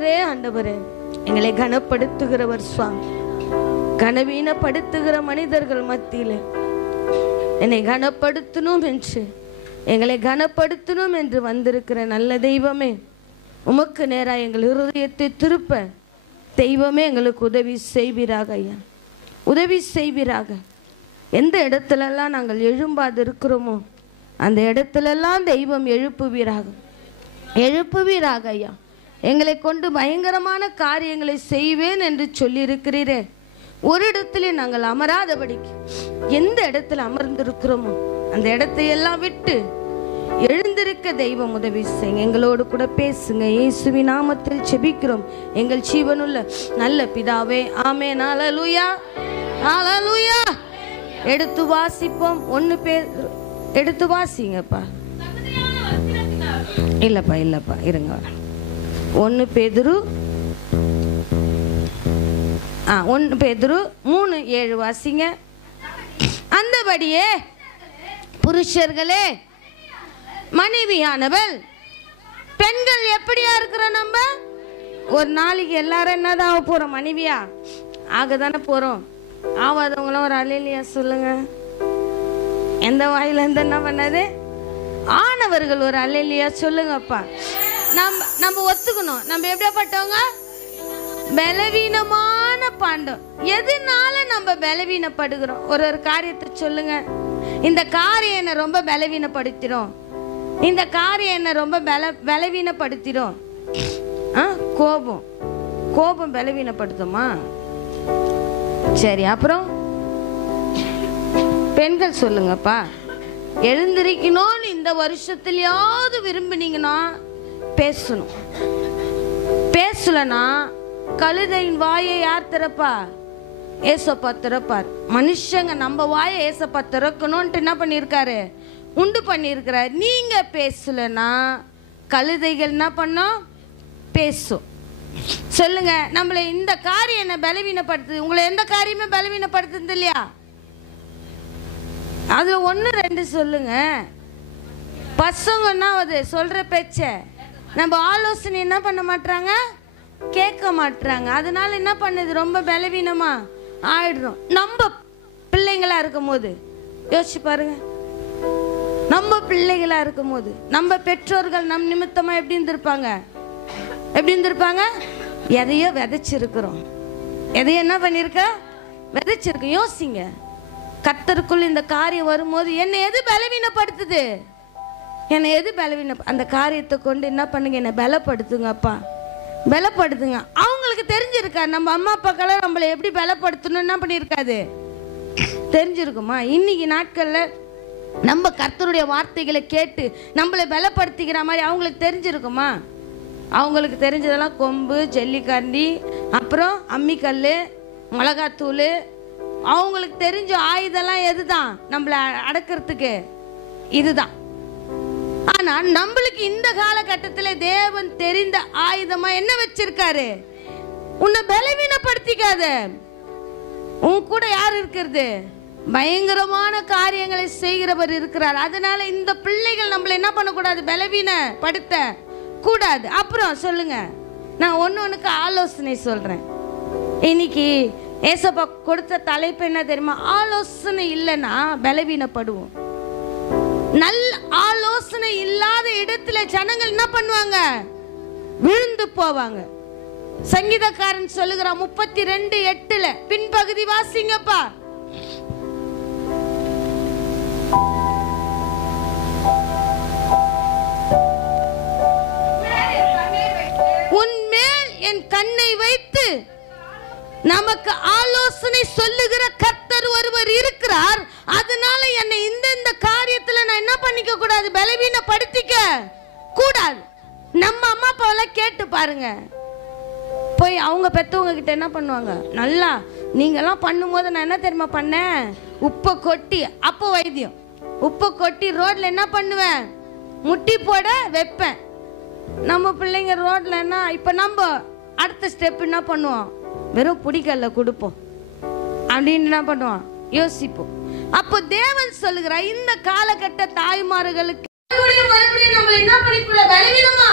ஆண்டவரே ஆண்டவரே, எங்களை கனப்படுத்துகிறவர் சுவாமி. கனவீனப்படுத்துகிற மனிதர்கள் மத்தியில் என்னை கனப்படுத்தணும் என்று, எங்களை கனப்படுத்தணும் என்று வந்திருக்கிற நல்ல தெய்வமே, உமக்கு நேராக எங்கள் இருதயத்தை திருப்ப தெய்வமே எங்களுக்கு உதவி செய்வீராக ஐயா, உதவி செய்வீராக. எந்த இடத்துலலாம் நாங்கள் எழும்பாது இருக்கிறோமோ அந்த இடத்துலெல்லாம் தெய்வம் எழுப்புவீராக, எழுப்புவீராக ஐயா. எங்களை கொண்டு பயங்கரமான காரியங்களை செய்வேன் என்று சொல்லியிருக்கிறீரே, ஒரு இடத்துல நாங்கள் அமராதபடிக்கு எந்த இடத்துல அமர்ந்திருக்கிறோமோ அந்த இடத்தையெல்லாம் விட்டு எழுந்திருக்க தெய்வம் உதவி செய்யுங்க. எங்களோடு கூட பேசுங்க. இயேசுவின் நாமத்தில் ஜெபிக்கிறோம் எங்கள் ஜீவனுள்ள நல்ல பிதாவே, ஆமென். ஹல்லேலூயா, ஹல்லேலூயா. எடுத்து வாசிப்போம். 1 பேதுரு எடுத்து வாசிங்கப்பா. இல்லப்பா இல்லப்பா இருங்க. 1 பேதுரு 3:7 வாசிங்க. அந்தபடியே புருஷர்களே, மனைவியானவள் பெண்கள் எப்படியா இருக்கிறோம்? நம்ம ஒரு நாளைக்கு எல்லாரும் என்னதான் ஆக போறோம்? மனைவியா ஆக தானே போறோம். ஆவாதவங்களும் ஒரு அல்லேலூயா சொல்லுங்க. எந்த வாயில இருந்து என்ன பண்ணது? ஆனவர்கள் ஒரு அல்லேலூயா சொல்லுங்கப்பா. நம்ம ஒத்துக்கணும், நம்ம எப்படியாப்பட்டவங்க? பலவீனமான பாண்டம். எதனால நம்ம பலவீனப்படுகிறோம்? ஒரு காரியத்தை சொல்லுங்க. இந்த காரியம் என்ன ரொம்ப பலவீனப்படுத்திடும், இந்த காரியம் என்ன ரொம்ப பலவீனப்படுத்திடும். கோபம், கோபம் பலவீனப்படுத்துமா? சரி, அப்புறம் பெண்கள் சொல்லுங்கப்பா. எழுந்திருக்கணும்னு இந்த வருஷத்துலயாவது விரும்பினீங்கன்னா பேசணும். பேசலனா கழுதையின் வாயை யார் திறப்பா? ஏசப்பா திறப்பார். மனுஷங்க நம்ம வாயை ஏசப்பா திறக்கணும்ட்டு என்ன பண்ணியிருக்காரு? உண்டு பண்ணியிருக்கிறார். நீங்க பேசலனா கழுதைகள் என்ன பண்ணோம்? பேசும். சொல்லுங்க, நம்மளை இந்த காரியம் என்ன பலவீனப்படுத்துது? உங்களை எந்த காரியமே பலவீனப்படுத்துது இல்லையா? அது 1 2 சொல்லுங்க. பசங்கன்னா அது சொல்ற பேச்ச நம்ம ஆலோசனை என்ன பண்ண மாட்டாங்க, கேட்க மாட்டாங்க. அதனால என்ன பண்ணுது? ரொம்ப பலவீனமா ஆயிடுறோம். நம்ம பிள்ளைங்களா இருக்கும் போது யோசிச்சு பாருங்க. நம்ம பிள்ளைகளா இருக்கும் போது நம்ம பெற்றோர்கள் நம் நிமித்தமா எப்படி இருந்திருப்பாங்க? எப்படி இருந்திருப்பாங்க? எதையோ விதைச்சிருக்கிறோம். எதையோ என்ன பண்ணிருக்க? விதைச்சிருக்கோம். யோசிங்க. கர்த்தருக்குள் இந்த காரியம் வரும்போது என்னை எது பலவீனப்படுத்துது? என்னை எது அந்த காரியத்தை கொண்டு என்ன பண்ணுங்க? என்னை பலப்படுத்துங்கப்பா, பலப்படுத்துங்க. அவங்களுக்கு தெரிஞ்சிருக்கா? நம்ம அம்மா அப்பாக்கெல்லாம் நம்மளை எப்படி பலப்படுத்தணும் என்ன பண்ணியிருக்காது? தெரிஞ்சிருக்குமா? இன்னைக்கு நாட்கள்ல நம்ம கர்த்தருடைய வார்த்தைகளை கேட்டு நம்மளை பலப்படுத்திக்கிற மாதிரி அவங்களுக்கு தெரிஞ்சிருக்குமா? அவங்களுக்கு தெரிஞ்சதெல்லாம் கொம்பு, ஜல்லிக்கரண்டி, அப்புறம் அம்மிக்கல், மிளகாத்தூள். அவங்களுக்கு தெரிஞ்ச ஆயுதெல்லாம் எதுதான்? நம்மளை அடக்கிறதுக்கு இதுதான். ஆனா நம்மளுக்கு இந்த காலகட்டத்தில் தேவன் தெரிந்த ஆயுதமா என்ன வச்சிருக்காரு? உன்னை பலவீனப்படுத்திக்காத. உன் கூட யார் இருக்கிறது? பயங்கரமான காரியங்களை செய்கிறவர் இருக்கிறார். அதனால இந்த பிள்ளைகள் நம்மள என்ன பண்ணக்கூடாது? பலவீனப்படுத்த கூடாது. அப்புறம் சொல்லுங்க, நான் ஒண்ணுக்கு ஆலோசனை சொல்றேன். இன்னைக்கு ஏசப்பா கொடுத்த தலைப்பு என்ன தெரியுமா? ஆலோசனை இல்லைன்னா பலவீனப்படுவோம். நல்ல ஆலோசனை இல்லாத இடத்துல ஜனங்கள் என்ன பண்ணுவாங்க? விழுந்து போவாங்க. சங்கீதக்காரன் சொல்லுகிறான் 32:8 பின்பகுதி வாசிங்கப்பா. உன்மேல் என் கண்ணை வைத்து நமக்கு ஆலோசனை சொல்லுகிற கர்த்தர் ஒருவர் இருக்கிறார். அதனால என்னை இந்த காரியத்துல நான் என்ன பண்ணிக்க கூடாது? பலவீனப்படுத்திக்க கூடாது. நம்ம அம்மா அப்பாவெல்லாம் கேட்டு பாருங்க. போய் அவங்க பெற்றவங்க கிட்ட என்ன பண்ணுவாங்க? நல்லா நீங்கெல்லாம் பண்ணும்போது நான் என்ன தெரியுமா பண்ணேன்? உப்பை கொட்டி, அப்போ வைத்தியம், உப்பை கொட்டி ரோட்ல என்ன பண்ணுவேன்? முட்டி போட வைப்பேன். நம்ம பிள்ளைங்க ரோட்ல என்ன, இப்ப நம்ம அடுத்த ஸ்டெப் என்ன பண்ணுவோம்? வெறும் புடிக்கல்ல கொடுப்போம் அப்படின்னு என்ன பண்ணுவோம்? யோசிப்போம். அப்போ தேவன் சொல்லுகிறார், இந்த காலகட்ட தாய்மார்களுக்கு மறுபடியும் நம்ம என்ன பண்ணிக்கொள்ள? பலவீனமா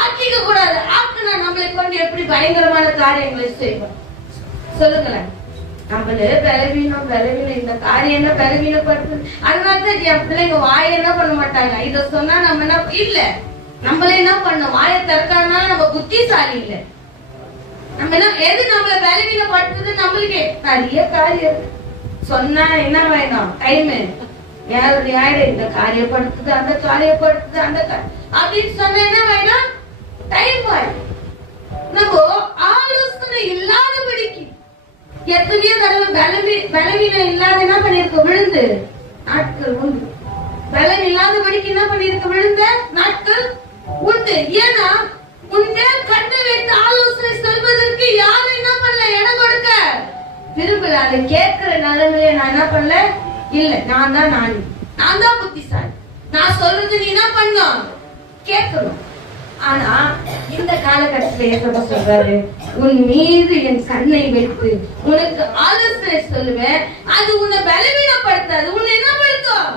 ஆக்கிக்க கூடாது. ஆக்குனா நம்மளை கொண்டு எப்படி பயங்கரமான காரியங்களை செய்வோம் சொல்லுங்களேன். நம்மள பலவீனம் இந்த காரியம் என்ன பலவீனப்படுத்து. அதனாலதான் என் பிள்ளைங்க வாயை என்ன பண்ண மாட்டாங்க. இத சொன்னா நம்ம என்ன இல்ல, நம்மளே என்ன பண்ண வாயை திறக்காதனால நம்ம புத்திசாலி இல்ல. நம்ம என்ன எது நம்மள பலவீனப்படுத்துது, நம்மளுக்கே நிறைய காரியம் சொன்னா என்ன வேணும் டைம் யாரு இந்த காரியப்படுத்துது அந்த காரியப்படுத்துது அந்த அப்படின்னு சொன்ன என்ன வேணும் டைம் வேணும். நம்ம ஆலோசனை இல்லாதபடிக்கு எத்தனையோ தடவை பலவீனம் இல்லாத என்ன பண்ணிருக்க விழுந்து நாட்கள் உண்டு. பலன் இல்லாதபடிக்கு என்ன பண்ணிருக்க விழுந்த நாட்கள் உண்டு. ஏன்னா உன்மேல் கண்ணை வைத்து ஆலோசனை சொல்வதற்கு யாரும் என்ன பண்ணல, இடம் கொடுக்க விரும்பல. அதை கேட்கிற நிலைமையில நான் என்ன பண்ணல இல்ல. நான் தான் புத்திசாலி. நான் சொல்றது நீ என்ன பண்ணும் கேட்கணும். ஆனா இந்த காலகட்டத்தில் ஏற்பட சொல்றாரு, உன் மீது என் கண்ணை வைத்து உனக்கு ஆலோசனை சொல்லுவேன். அது உன்னை பலவீனப்படுத்தாது, உன்னை என்ன படுத்தும்.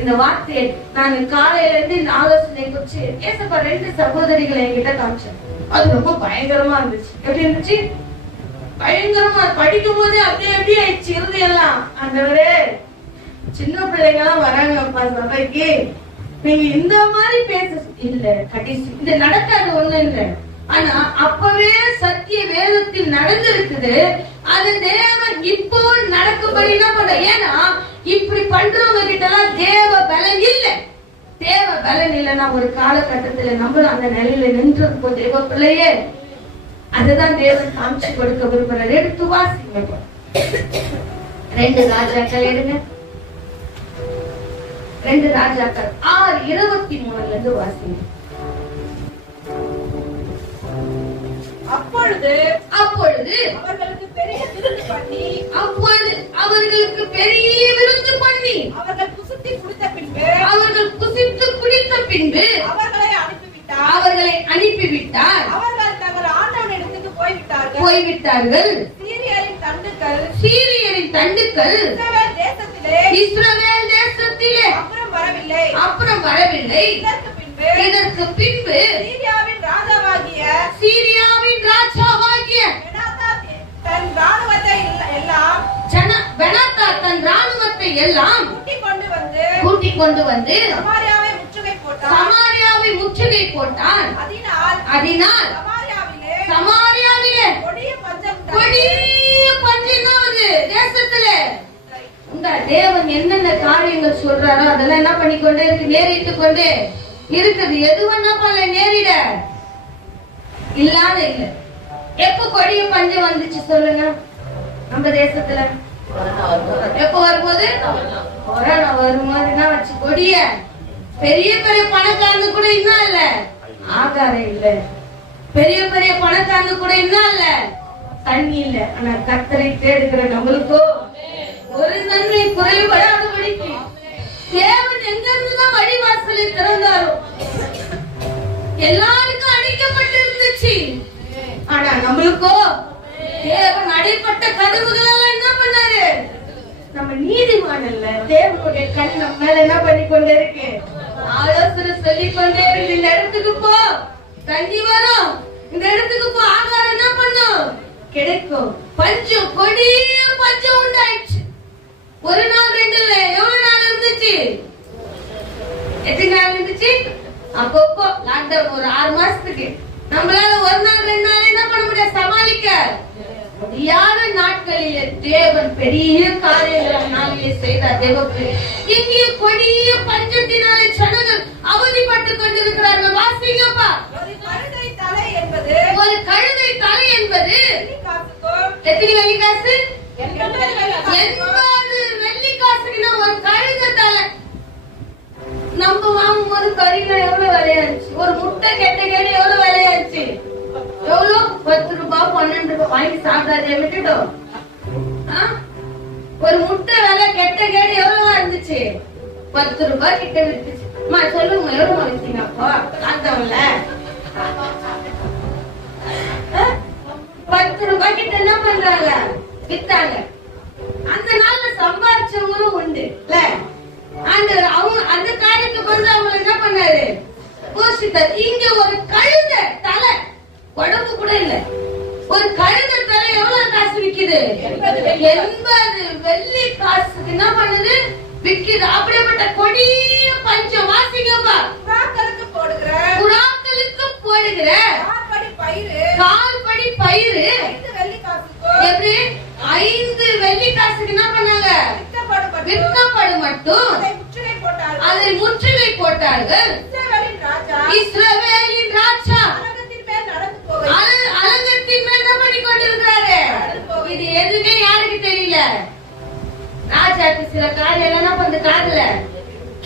இந்த வார்த்தையை நான் காலையில இருந்து இந்த ஆலோசனை குறிச்சு ஏசப்பா 2 சகோதரிகளை என்கிட்ட காமிச்சேன். அது ரொம்ப பயங்கரமா இருந்துச்சு. எப்படி இருந்துச்சு? பயங்கரமா படிக்கும் போதே அப்படியே ஆயிடுச்சு இருந்தெல்லாம். ஆண்டவரே சின்ன பிள்ளைங்க எல்லாம் வராங்கப்பா சபைக்கு, நீங்க இந்த மாதிரி பேச இல்ல, கடைசி இது நடக்காது ஒண்ணு இல்ல. ஆனா அப்பவே சத்திய வேதத்தில் நடந்திருக்குது. அது தேவன் இப்போ நடக்கும்படி என்ன பண்ற. ஏன்னா இப்படி பண்றவங்க கிட்ட எல்லாம் தேவ பலன் இல்ல. தேவ பலன் இல்லைன்னா ஒரு காலகட்டத்துல நம்மளும் அந்த நிலையில நின்று இருப்போம். தேவ பிள்ளையே அதுதான் தேவன் காமிச்சு கொடுக்க விரும்புறாரு. எடுத்து வாசிங்க 2 ராஜாக்கள் எடுங்க. 2 ராஜாக்கள் 6:23 இருந்து வாசிங்க. அப்பொழுது அவர்களுக்கு பெரிய விருந்து பண்ணி அவர்கள் புசித்து குடித்த பின்பு அவர்களை அனுப்பிவிட்டார். அவர்கள் தங்கள் ஆண்டவன் இடத்துக்கு போய்விட்டார்கள். சீரியரின் தண்டுக்கள் இஸ்ரவேல் தேசத்திலே அப்புறம் வரவில்லை. இதற்கு பின்பு சீரியாவின் ராஜாவாகிய தன் ராணுவத்தை எல்லாம் கூட்டிக் கொண்டு வந்து சமாரியாவை முற்றுகை போட்டான். அதனால் சமாரியாவிலே கொடிய பஞ்சம் தேசத்திலே தேவன் என்னென்ன காரியங்கள் சொல்றாரோ அதெல்லாம் என்ன பண்ணிக்கொண்டே இருக்கு, நேரிட்டு கொண்டே இருக்குது. எதுவும் என்ன பண்ணல, நேரிட இல்லாத இல்ல. எப்ப கொடிய பஞ்சம் வந்துச்சு சொல்லுங்க நம்ம தேசத்துல? எப்ப வரும்போது கொரோனா வரும்போது என்ன வச்சு கொடிய பெரிய பணக்காரங்க கூட இன்னும் இல்ல ஆகாரம் இல்ல. பெரிய பணக்காரங்க கூட இன்னும் இல்ல தண்ணி இல்ல. ஆனா கர்த்தரை தேடுகிற நம்மளுக்கோ ஒரு நன்மை குறைபடாதபடிக்கு தேவன் எங்க இருந்துதான் வழிவாசலை திறந்தாரோ எல்லாருக்கும் அடைக்கப்பட்டிருந்துச்சு. ஆனா நம்மளுக்கோ தேவன் அடைப்பட்ட கதவுகள் என்ன பண்ணாரு? நம்ம நீதிமான் இல்ல, தேவனுடைய கண் நம்ம மேல என்ன பண்ணி கொண்டே இருக்கு, ஆலோசனை சொல்லிக் கொண்டே இருக்கு. இந்த இடத்துக்கு போ, தண்ணி வரும். இந்த இடத்துக்கு போ, ஆகாரம் என்ன பண்ணும், கிடைக்கும். பஞ்சம், கொடிய பஞ்சம் உண்டாயிடுச்சு. ஒரு நாள் 2 இல்ல, எவ்வளவு நாள் இருந்துச்சு? எத்தனை நாள் இருந்துச்சு? அப்பப்போ லாக்டவுன் ஒரு 6 மாசத்துக்கு நம்மளால ஒரு நாள் 2 நாள் என்ன பண்ண முடியாது, சமாளிக்க முடியாத நாட்களிலே தேவன் பெரிய காரியங்களை செய்தார். தேவக்கு இங்கே கொடிய பஞ்சத்தினாலே ஜனங்கள் அவதிப்பட்டு கொண்டிருக்கிறார்கள். வாசிங்கப்பா. ஒரு கழுதை தலை என்பது எத்தனை வெள்ளிக்காசு? 80 வெள்ளிக்காசுக்குன்னா ஒரு கழுதை தலை. நம்ம வாங்கும் போது கறினா எவ்வளவு விலையாச்சு? ஒரு முட்டை கெட்ட எவ்வளவு விலையாச்சு? எவ்வளவு? 10 ரூபாய் 12 ரூபாய். வாங்கி சாப்பிடாதே, விட்டுட்டோம். ஒரு முட்டை விலை கெட்ட எவ்வளவா இருந்துச்சு? 10 ரூபாய் கிட்ட விட்டுச்சு. சொல்லுங்க எவ்வளவு வித்தீங்க அப்போ லாக்டவுன்ல? 10 ரூபாய் கிட்ட என்ன பண்றாங்க, வித்தாங்க. அந்த நாள்ல சம்பாதிச்சவங்களும் உண்டு இல்ல? அவங்க அந்த காரியத்துக்கு வந்து அவங்க என்ன பண்ணாரு, போஷித்தார். இங்க 80 வெள்ளி காசுக்கு என்ன பண்ணுது? விக்குது. அப்படிப்பட்ட கொடிய பஞ்சம். வாசிங்கப்பா. புறாக்களுக்கு போடுகிற கால்படி பயிறு 5 வெள்ளி காசுக்கு எப்படி 5 வெள்ளி காசுக்கு என்ன பண்ணாங்க? விற்கப்படும் மட்டும் அதை முற்றுகை போட்டார்கள். இஸ்ரவேலின் ராஜா அலங்கத்தின் மேல் என்ன பண்ணி கொண்டிருக்கிறாரு? இது எதுவுமே யாருக்கு தெரியல. ராஜாக்கு சில காரியம் என்ன பண்றது? காதுல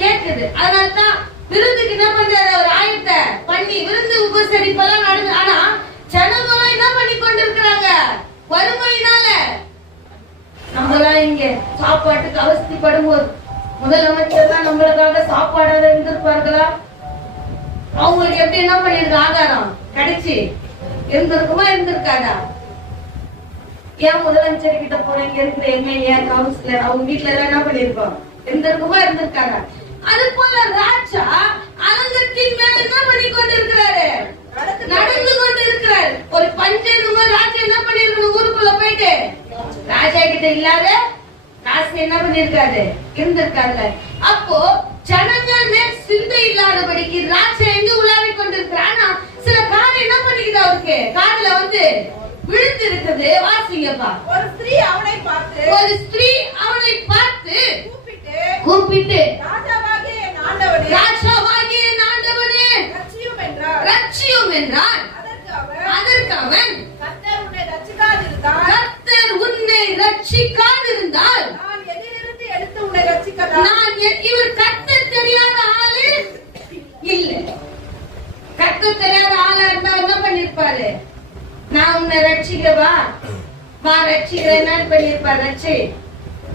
கேக்குது. அதனால்தான் விருந்துக்கு என்ன பண்றாரு? ஒரு ஆயத்தை பண்ணி விருந்து உபசரிப்பெல்லாம் நடந்து. ஆனா ஜனங்களும் என்ன பண்ணி கொண்டிருக்கிறாங்க? வறுமையினால. நம்மளாம் இங்க சாப்பாட்டுக்கு அவஸ்தைப்படும் போது முதலமைச்சர் தான் நம்மளுக்காக சாப்பாடு இருந்திருப்பார்களா? அவங்களுக்கு எப்படி என்ன பண்ணிருக்கு? ஆகாரம் கிடைச்சி இருந்திருக்குமா? இருந்திருக்காதா? ஏன் முதலமைச்சர் கிட்ட போறீங்க? இருக்கிற எம்எல்ஏ கவுன்சிலர் அவங்க வீட்டுல எல்லாம் என்ன பண்ணிருக்கோம்? இருந்திருக்குமா? இருந்திருக்காங்க. அது போல ராஜா அலங்கத்தின் மேல என்ன பண்ணி கொண்டிருக்கிறாரு? நடந்து கொண்டிருக்கிறார். ஒரு பஞ்சம் ராஜா என்ன பண்ணிருக்கணும்? ஊருக்குள்ள போயிட்டு ராஜா கிட்ட இல்லாத காசு என்ன பண்ணிருக்காரு? இருந்திருக்காரு. அப்போ ஜனங்கள் மேல் சிந்தை இல்லாதபடிக்கு ராஜா எங்க உலாவி கொண்டிருக்கிறார். சில காரியம் என்ன பண்ணிக்குது? அவருக்கு காதுல வந்து விழுந்து இருக்குது. வாசிங்கப்பா. ஒரு ஸ்திரீ அவனை பார்த்து கூப்பிட்டு ராஜாவாகிய என் ஆண்டவனே ரட்சியும் என்றார். அதற்கு அவன் கர்த்தர் உன்னை ரட்சிக்காதிருந்தால் நான் எதிலிருந்து எடுத்து உன்னை ரட்சிக்கலாம்? இவர் கர்த்தர் தெரியாத ஆளு இல்ல. கர்த்தர் தெரியாத ஆளா இருந்தா என்ன பண்ணிருப்பாரு? நான் உன்னை ரட்சிக்கவா ரட்சிக்கிறேன் பண்ணிருப்பார்.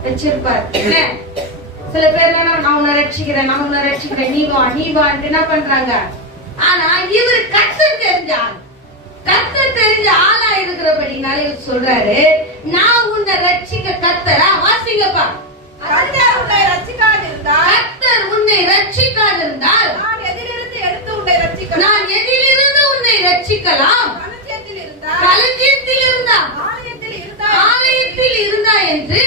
வச்சிருப்பார். சில பேர் நான் உன்னை ரட்சிக்கிறேன் நீ வான்னு என்ன பண்றாங்க? ஆனா இவர் கர்த்தர் தெரிஞ்ச ஆளா இருக்கிறபடினால இவர் சொல்றாரு, நான் உன்னை ரட்சிக்க கர்த்தரா? வாசிங்கப்பா. கர்த்தர் உன்னை ரட்சிக்காதிருந்தால் நான் எதிலிருந்து உன்னை ரட்சிக்கலாம்? களஞ்சியத்தில் இருந்தா என்று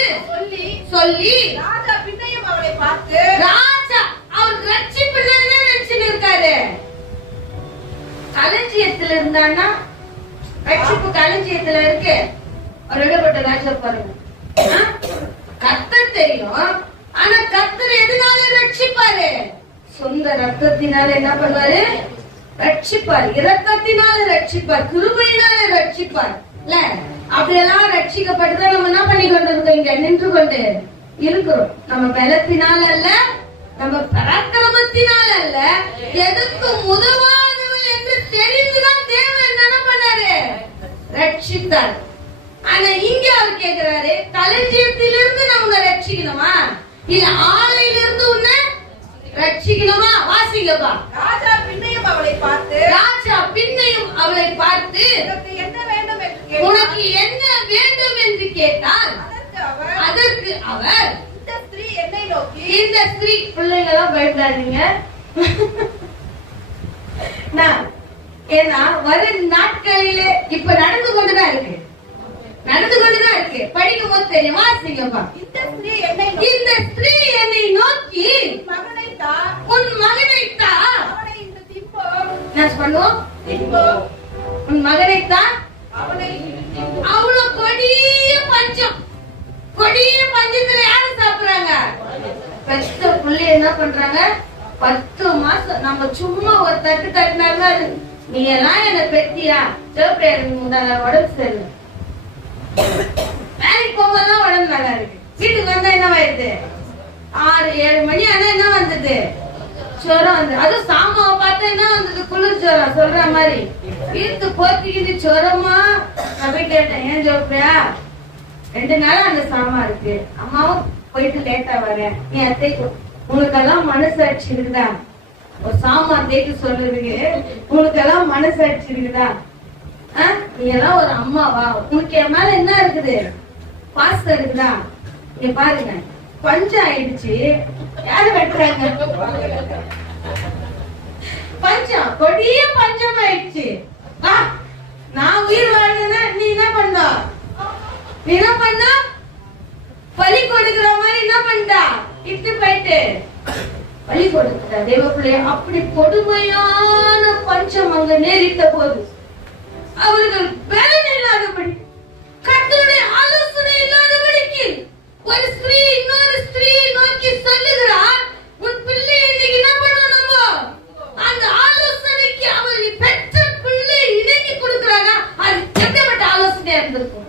சொல்லி ராஜா பின்னையும் அவளை பார்த்து அவர் ரட்சிப்பு நினைச்சுன்னு இருக்காரு. களஞ்சியத்தில் இருந்தான்னா ரட்சிப்பு களஞ்சியத்துல இருக்கு. அவர் இடப்பட்ட ராஜா பாருங்க. கர்த்தர் தெரியும். ஆனா கர்த்தர் எதனால ரட்சிப்பாரு? சொந்த ரத்தத்தினால என்ன பண்ணுவாரு? ரட்சிப்பார். இரத்தத்தினால ரட்சிப்பார். கிருபையினால ரட்சிப்பார். இல்ல அப்படியெல்லாம் ரட்சிக்கப்பட்டுதான் நம்ம என்ன பண்ணி கொண்டிருக்கோம்? இங்க நின்று கொண்டு இருக்கிறோம். நம்ம பலத்தினால அல்ல, நம்ம பராக்கிரமத்தினால அல்ல, எதுக்கும் உதவாதவன் என்று தெரிந்துதான் தேவன் என்ன பண்ணாரு? ரட்சித்தார். ஆனா இங்க அவர் கேட்கிறாரு, களஞ்சியத்திலிருந்து நம்ம ரட்சிக்கணுமா இல்ல ஆலையிலிருந்து உன்னை ரட்சிக்கணுமா? வாசிங்கப்பா. ராஜா பின்னையும் அவளை பார்த்து உனக்கு என்ன வேண்டும் என்று கேட்டால் அதற்கு அவர் இந்த ஸ்திரீ பிள்ளைங்கெல்லாம் பயப்படாதீங்க. ஏன்னா வரும் நாட்களிலே இப்ப நடந்து கொண்டுதான் இருக்கு. படிக்கும் போது தெரியும். வாசிங்கப்பா. இந்த ஸ்திரீ என்னை நோக்கி உன் மகனைத்தா பண்ணுவோம். உன் மகனைத்தா. அவ்வளவு கொடிய பஞ்சத்துல யாரு சாப்பிடுறாங்க? பெத்த புள்ளி என்ன பண்றாங்க? 10 மாசம் நம்ம சும்மா ஒரு தட்டு தட்டினாங்க. நீ எல்லாம் என்ன பெத்தியா? உடம்பு சரி வேலைக்கு போகும்போதுதான் உடம்பு நல்லா இருக்கு. வீட்டுக்கு வந்தா என்ன ஆயிடுது? 6-7 மணி ஆனா என்ன வந்தது? ஜுரம் வந்து. அதுவும் சாமாவை பார்த்தா என்ன வந்தது? குளிர் ஜுரம். சொல்ற மாதிரி வீட்டு போத்திக்கிட்டு ஜுரமா. அப்படி கேட்டேன், ஏன் ஜோப்பியா? 2 நாளா அந்த சாமா இருக்கு. அம்மாவும் போயிட்டு லேட்டா வரேன். நீ அத்தைக்கு உனக்கெல்லாம் மனசாட்சி இருக்குதா? ஒரு சாமான் தேய்க்கு சொல்றதுக்கு உனக்கெல்லாம் மனசாட்சி இருக்குதா? நீ எல்லாம் ஒரு அம்மாவா? உனக்கு என் மேல என்ன இருக்குது? பாசம் இருக்குதா? நீ பாருங்க, பஞ்சம் ஆயிடுச்சு. யாரு வெட்டுறாங்க? பஞ்சம், கொடிய பஞ்சம் ஆயிடுச்சு. நான் உயிர் வாழ்ந்தேன்னா நீ என்ன பண்ண? பலி கொடுக்கிற மாதிரி என்ன பண்ணிட்டா இட்டு போயிட்டு பலி கொடுத்துட்டா தேவ பிள்ளைய. அப்படி கொடுமையான பஞ்சம் அங்க நேரிட்ட போது அவர்கள் பலன் இல்லாதபடி, கர்த்தருடைய ஆலோசனை இல்லாதபடிக்கு ஒரு ஸ்திரீ இன்னொரு ஸ்திரீயை நோக்கி சொல்லுகிறார், உன் பிள்ளை இன்னைக்கு என்ன பண்ணணும்? அந்த ஆலோசனைக்கு அவள் பெற்ற பிள்ளை இணைக்கி கொடுக்கிறாங்க. அது எப்படிப்பட்ட ஆலோசனையா இருந்திருக்கும்?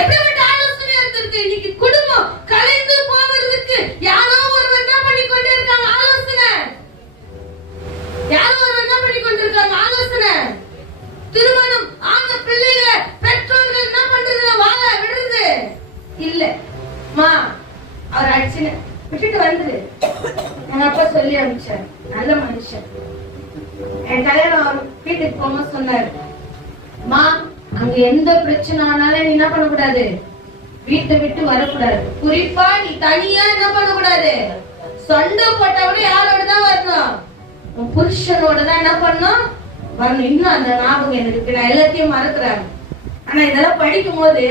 எப்படிப்பட்ட ஆலோசனையா இருந்திருக்கு? இன்னைக்கு குடும்பம் கலைந்து போவதற்கு யாரோ ஒருவர் என்ன பண்ணி கொண்டே இருக்காங்க ஆலோசனை. யாரோ ஒருவர் என்ன பண்ணி கொண்டிருக்காங்க ஆலோசனை. திருமணம் ஆன பிள்ளைகளை பெற்றோர்கள் என்ன பண்றது? வாழ விடுறது இல்ல. மா அவர் அடிச்சுன்னு விட்டுட்டு வந்துரு. எங்க அப்பா சொல்லி அனுப்பிச்சார், நல்ல மனுஷன். என் கல்யாணம் வீட்டுக்கு போகும்போது சொன்னாரு, மா அங்க எந்த பிரச்சனை ஆனாலும் நீ என்ன பண்ணக்கூடாது, வீட்டை விட்டு வரக்கூடாது. குறிப்பா நீ தனியா என்ன பண்ணக்கூடாது, சண்டை போட்டா கூட யாரோட தான் வரணும், உன் புருஷனோட தான் என்ன பண்ணணும் வரணும். இன்னும் அந்த ஞாபகம் எனக்கு, நான் எல்லாத்தையும் மறக்குறேன். ஆனா இதெல்லாம் படிக்கும் போது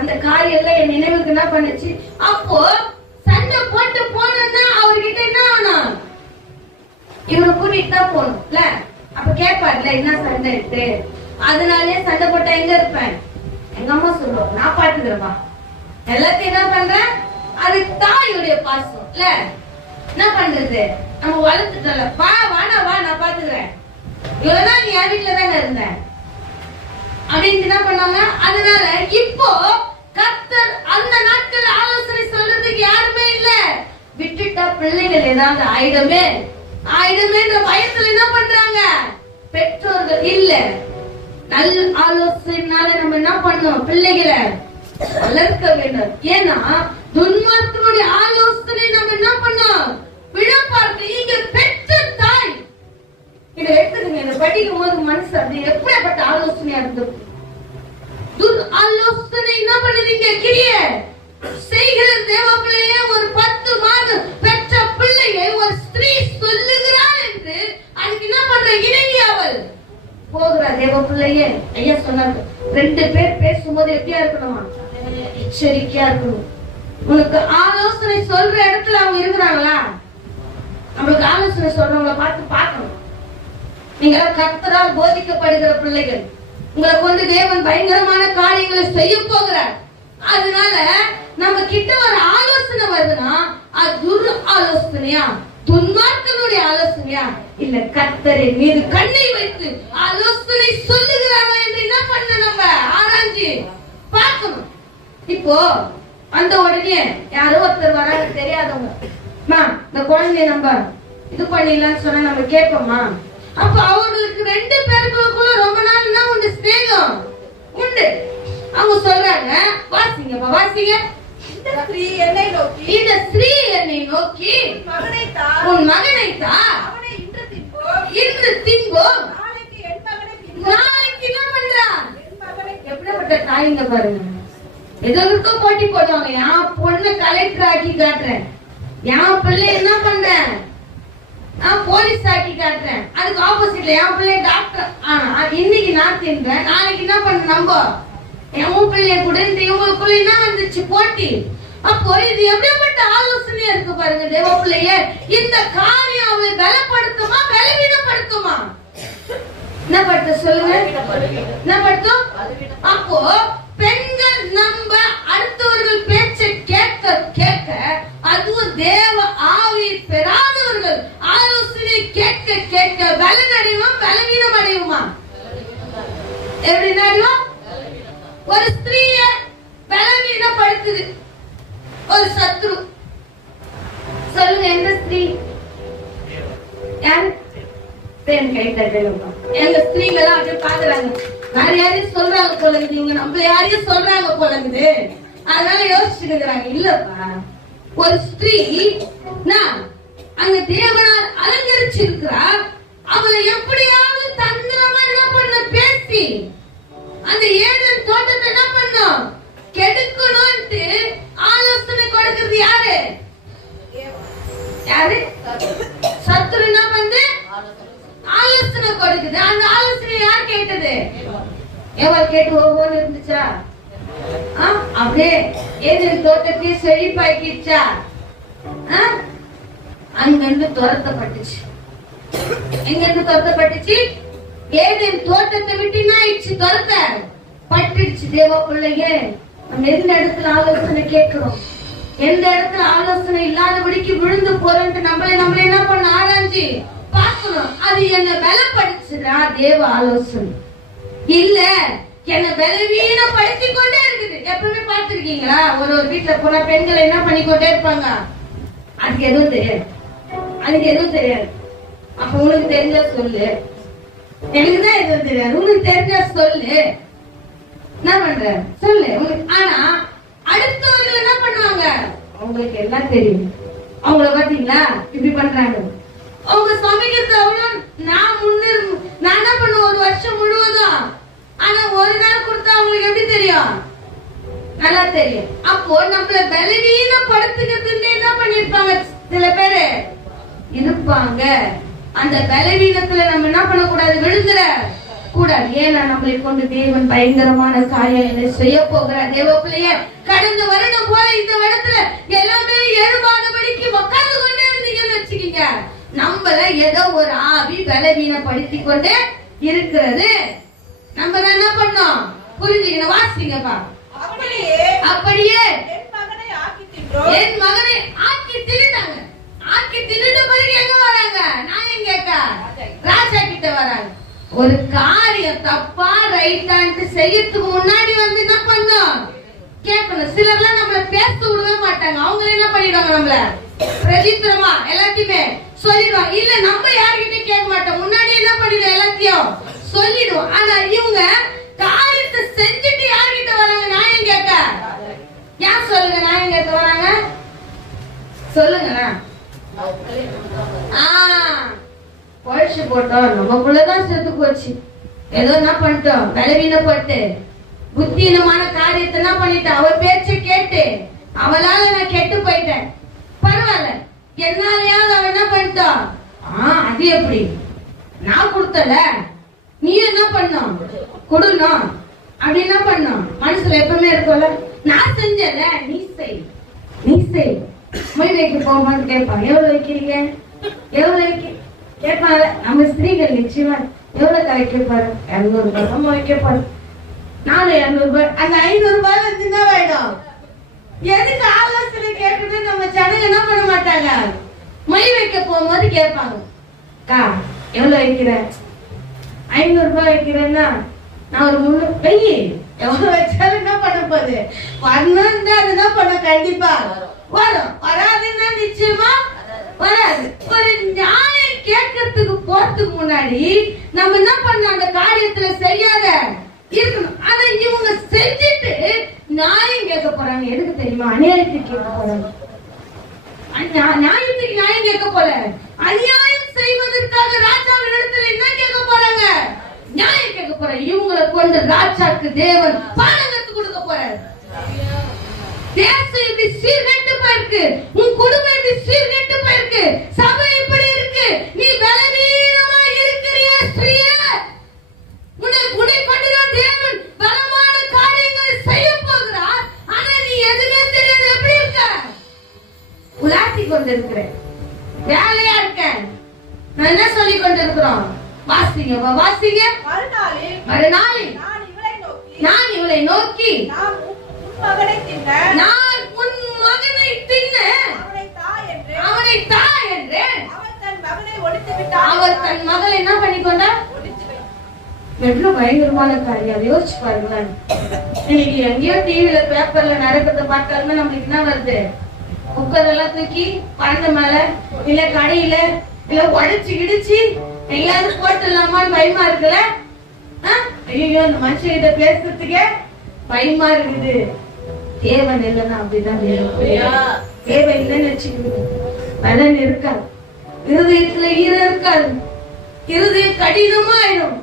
அந்த காரியம் எல்லாம் என் நினைவுக்கு என்ன பண்ணுச்சு. அப்போ சண்டை போட்டு போனா அவர்கிட்ட என்ன ஆகணும், இவரை கூட்டிட்டு தான் போகணும் இல்ல. அப்ப கேட்பார்ல என்ன சண்டை இருக்கு, அதனாலே சண்டை போட்டா எங்க இருப்பேன், எங்க அம்மா சொல்லுவோம் நான் பாத்துக்கிறேன்பா, எல்லாத்தையும் என்ன பண்றேன். அது தாயுடைய பாசம் இல்ல. என்ன பண்றது, நம்ம வளர்த்துட்டல, வா வானா வா நான் பாத்துக்கிறேன், இவ்வளவுதான் நீ என் வீட்டுல தானே இருந்த அப்படின்னு என்ன பண்ணாங்க. அதனால இப்போ கர்த்தர் அந்த நாட்கள் ஆலோசனை சொல்றதுக்கு யாருமே இல்ல. விட்டுட்டா பிள்ளைகள் ஏதாவது ஆயிடுமே ஆயிடுமேன்ற பயத்துல என்ன பண்றாங்க பெற்றோர்கள் இல்ல. நல்ல ஆலோசனைனால நம்ம என்ன பண்ணோம், பிள்ளைகளை வளர்க்க வேண்டும். ஏன்னா துன்மார்க்கனுடைய ஆலோசனை நம்ம என்ன பண்ணோம் விட பார்க்க. இங்க பெற்ற தாய் இதை எடுத்துக்கங்க. இதை படிக்கும் போது மனசு அப்படி எப்படிப்பட்ட ஆலோசனையா இருந்திருக்கும். துன் ஆலோசனை என்ன பண்ணுறீங்க கிரிய செய்கிற தேவ பிள்ளையே. ஒரு 10 மாதம் பெற்ற பிள்ளையை ஒரு ஸ்திரீ சொல்லுகிறாள் என்று அதுக்கு என்ன பண்ற இணங்கி அவள் போகிறா. தேவ பிள்ளையே ஐயா சொன்னாங்க, 2 பேர் பேசும்போது எப்படியா இருக்கணுமா, எச்சரிக்கையா இருக்கணும். உனக்கு ஆலோசனை சொல்ற இடத்துல அவங்க இருக்கிறாங்களா, நம்மளுக்கு ஆலோசனை சொல்றவங்களை பார்த்து பார்க்கணும். நீங்க கர்த்தரால் போதிக்கப்படுகிற பிள்ளைகள், உங்களை கொண்டு தேவன் பயங்கரமான காரியங்களை செய்ய போகிறார். அதனால நம்ம கிட்ட ஒரு ஆலோசனை வருதுன்னா அது துர் ஆலோசனையா, துன்மார்க்கனுடைய ஆலோசனையா, இல்ல கர்த்தரின் மீது கண்ணை வைத்து ஆலோசனை சொல்லுகிறாரா என்று என்ன பண்ண நம்ம ஆராய்ச்சி பார்க்கணும். இப்போ அந்த உடனே யாரோ ஒருத்தர் வராங்க தெரியாதவங்க, இந்த குழந்தைய நம்ம இது பண்ணிடலாம்னு சொன்னா நம்ம கேட்போமா? அப்ப அவங்களுக்கு 2 பேருக்குள்ள ரொம்ப நாள் என்ன உண்டு, ஸ்நேகம் உண்டு. அவங்க சொல்றாங்க, வாசிங்க வாசிங்க. இந்த ஸ்ரீ என்னை நோக்கி உன் மகனை தா, இன்று தின்போ, நாளைக்கு என்ன பண்றான். எப்படிப்பட்ட தாய்ங்க பாருங்க. எதற்கும் போட்டி போடுவாங்க. என் பொண்ணு கலெக்டர் ஆக்கி காட்டுறேன், என் பிள்ளை என்ன பண்றேன் நான் போலீஸ் ஆக்கி காட்டுறேன். அதுக்கு ஆப்போசிட்ல என் பிள்ளை டாக்டர். ஆனா இன்னைக்கு நான் தின்றேன், நாளைக்கு என்ன பண்ண நம்ம என் பிள்ளைய கூட இந்த இவங்களுக்குள்ள என்ன வந்துச்சு போட்டி. அப்போ இது எப்படிப்பட்ட ஆலோசனையா இருக்கு பாருங்க தேவ பிள்ளைய. இந்த காரியம் அவளை பலப்படுத்துமா பலவீனப்படுத்துமா? என்ன படுத்த சொல்லுங்க, என்ன படுத்தும்? அப்போ பெண்கள் நம்ம அடுத்தவர்கள் பேச்சை கேட்க கேட்க, அதுவும் தேவ ஆவி பெறாதவர்கள் ஆலோசனை கேட்க கேட்க பலன் அடைவோம் பலவீனம் அடையுமா? எப்படி அடைவோம்? ஒரு ஸ்திரீய பலவீனப்படுத்துது ஒரு சத்ரு. சொல்லுங்க எந்த ஸ்திரீ? யாரு? எங்க ஸ்திரீங்களா அப்படி பாக்குறாங்க, வேற யாரையும் சொல்றாங்க போல, நீங்க நம்ம யாரையும் சொல்றாங்க போலங்குது. அதனால யோசிச்சுட்டு இருக்கிறாங்க. இல்லப்பா, ஒரு ஸ்திரீ அங்க தேவனால் அலங்கரிச்சிருக்கிறா, அவளை எப்படியாவது தந்திரமா என்ன பண்ண பேசி அந்த ஏதேன் தோட்டத்தை என்ன பண்ணும் கெடுக்கணும்ட்டு ஆலோசனை கொடுக்கிறது யாரு? யாரு? சத்துரு என்ன வந்து ஆலோசனை கொடுக்குது. அந்த ஆலோசனை யார் கேட்டது? எவள் கேட்டு ஒவ்வொரு இருந்துச்சா? அப்படியே ஏதேன் தோட்டத்தையே செழிப்பாக்கிச்சா? அங்கிருந்து துரத்தப்பட்டுச்சு. எங்கிருந்து துரத்தப்பட்டுச்சு? ஏதேன் தோட்டத்தை விட்டுனா இச்சு துரத்த பட்டுடுச்சு. தேவ பிள்ளைங்க, நம்ம எந்த இடத்துல ஆலோசனை கேட்கிறோம், எந்த இடத்துல ஆலோசனை இல்லாதபடிக்கு விழுந்து போறோம்னு நம்மளே என்ன பண்ண ஆராய்ச்சி பார்க்கணும். அது என்ன பலப்படுத்துதா தேவ ஆலோசனை இல்ல என்ன பலவீனப்படுத்தி கொண்டே இருக்குது. எப்பவுமே பார்த்திருக்கீங்களா? ஒரு வீட்டுல போன பெண்கள் என்ன பண்ணிக்கொண்டே இருப்பாங்க. அதுக்கு எதுவும் தெரியாது, அதுக்கு எதுவும் தெரியாது. அப்ப உனக்கு தெரிஞ்சா சொல்லு, எனக்குதான் எதுவும் தெரியாது, உனக்கு தெரிஞ்சா சொல்லு, என்ன பண்ற சொல்லு உங்களுக்கு. ஆனா அடுத்தவர்கள் என்ன பண்ணுவாங்க, அவங்களுக்கு எல்லாம் தெரியும். அவங்கள பாத்தீங்களா இப்படி பண்றாங்க, அவங்க சமைக்கிறது அவ்வளவு. நான் என்ன பண்ணுவேன் ஒரு வருஷம் முழுவதும், ஆனா ஒரு நாள் கொடுத்தா அவங்களுக்கு எப்படி தெரியும், நல்லா தெரியும். அப்போ நம்மள பலவீனப்படுத்துகிறதுன்னு என்ன பண்ணிருப்பாங்க சில பேரு இருப்பாங்க. அந்த பலவீனத்துல நம்ம என்ன பண்ணக்கூடாது, விழுந்துட கூடாது. ஏன்னா நம்மளை கொண்டு தேவன் பயங்கரமான காரியங்களை செய்ய போகிறார். தேவ பிள்ளைய கடந்த வருடம் போல இந்த இடத்துல எல்லாமே எழுபாடுபடிக்கு உட்கார்ந்து கொண்டே இருந்தீங்கன்னு வச்சுக்கீங்க, நம்மள ஏதோ ஒரு ஆவி பலவீனப்படுத்தி கொண்டே இருக்கிறது. நம்ம என்ன பண்ணோம் புரிஞ்சுக்கணும். வாசிங்கப்பா. அப்படியே என் மகனை ஆக்கி தின்னுட்டாங்க. ஆக்கி தின்னுட்ட பிறகு எங்க வராங்க, நான் எங்க ராஜா கிட்ட வராங்க. ஒரு காரியம் தப்பா ரைட்டான்ட்டு செய்யறதுக்கு முன்னாடி வந்து என்ன பண்ணோம் கேட்கணும். சிலர்லாம் நம்மள பேச விடவே மாட்டாங்க. அவங்க என்ன பண்ணிடுவாங்க, நம்மள பிரதித்திரமா எல்லாத்தையுமே சொல்லிடுவாங்க. இல்ல நம்ம யாருக்கிட்ட கேட்க மாட்டோம், முன்னாடி என்ன பண்ணிடுவோம் எல்லாத்தையும் சொல்லிடுவோம். ஆனா இவங்க காரியத்தை செஞ்சுட்டு யார்கிட்ட வராங்க, நியாயம் கேட்க. யார் சொல்லுங்க, நியாயம் கேட்க வராங்க சொல்லுங்க. பொழிச்சு போட்டோம், நமக்குள்ளதான் செத்து போச்சு. ஏதோ என்ன பண்ணிட்டோம், பலவீனப்பட்டு புத்தீனமான காரியத்தை என்ன பண்ணிட்டேன், அவ பேச்ச கேட்டு அவளால நான் கெட்டு போயிட்டேன். பரவாயில்ல, என்னாலயாவது அவ என்ன பண்ணிட்டோம். அது எப்படி, நான் கொடுத்தல நீ என்ன பண்ணும் கொடுணும் அப்படி என்ன பண்ணும் மனசுல எப்பவுமே இருக்கும்ல. நான் செஞ்சல நீ செய், நீ செய். மொழி வைக்க போகும்போது கேட்பான், எவ்வளவு வைக்கிறீங்க, எவ்வளவு வைக்க கேட்பாங்க. நம்ம ஸ்திரீகள் நிச்சயமா எவ்வளவு கரெக்ட் கேட்பாரு, 200 ரூபாய் நம்ம வைக்கப்பாரு, 400 ரூபாய். அந்த 500 ரூபாய் வச்சுதான் வேணும். எதுக்கு ஆலோசனை கேட்குறது நம்ம ஜனங்க என்ன பண்ண மாட்டாங்க. மொழி வைக்க போகும்போது கேட்பாங்க, கா எவ்வளவு வைக்கிற, 500 ரூபாய் வைக்கிறேன்னா நான் ஒரு 300 வெயி. எவ்வளவு வச்சாலும் என்ன பண்ண போகுது, வரணும்னா அதுதான் பண்ண கண்டிப்பா வரும். வராதுன்னா நிச்சயமா வராது. ஒரு நியாயம் கேட்கறதுக்கு போறதுக்கு முன்னாடி நம்ம என்ன பண்ண அந்த காரியத்துல செய்யாத இருக்கணும். ஆனா இவங்க செஞ்சுட்டு நியாயம் கேட்க போறாங்க. எதுக்கு தெரியுமா, அநியாயத்துக்கு கேட்க போறாங்க. நியாயத்துக்கு நியாயம் கேட்க போல, அநியாயம் செய்வதற்காக ராஜாவின் இடத்துல என்ன கேட்க போறாங்க, நியாயம் கேட்க போறாங்க. இவங்களை கொண்டு ராஜாக்கு தேவன் பாடம் கத்து கொடுக்க போறாரு. தேசம் இப்படி சீர்கெட்டு போயிருக்கு, உன் குடும்பம் இப்படி சீர்கெட்டு போயிருக்கு, சபை இப்படி இருக்கு, நீ பலவீனமா இருக்கிறிய ஸ்திரீயே, உன்னை கொண்டு தேவன் பலமான காரியங்களை செய்ய போகிறார். ஆனா நீ எதுவுமே தெரியாது, எப்படி இருக்க, உலாத்தி கொண்டு இருக்கிற, வேலையா இருக்க. நான் என்ன சொல்லி கொண்டிருக்கிறோம், வாசிங்க வாசிங்க. மறுநாளில் நான் இவளை நோக்கி நான் உன் மகனை தின்ன அவனை தா என்று அவர் தன் மகளை என்ன பண்ணிக்கொண்டார். எவ்வளவு பயங்கரமான காரியம் யோசிச்சு பாருங்களேன். இன்னைக்கு எங்கேயோ டிவில பேப்பர்ல நடக்கிறத பார்த்தாலுமே நம்மளுக்கு என்ன வருது, குக்கர் எல்லாம் தூக்கி பறந்த மேல இல்ல கடையில இல்ல உடைச்சு இடிச்சு எங்கேயாவது போட்டுலாமான்னு பயமா இருக்குல்ல. ஐயோ இந்த மனுஷன் கிட்ட பேசுறதுக்கே பயமா இருக்குது. தேவன் இல்லைன்னா அப்படிதான் தேவை இல்லைன்னு வச்சுக்கிட்டு பலன் இருக்காது, இருதயத்துல ஈரம் இருக்காது, இருதயம் கடினமாயிடும்.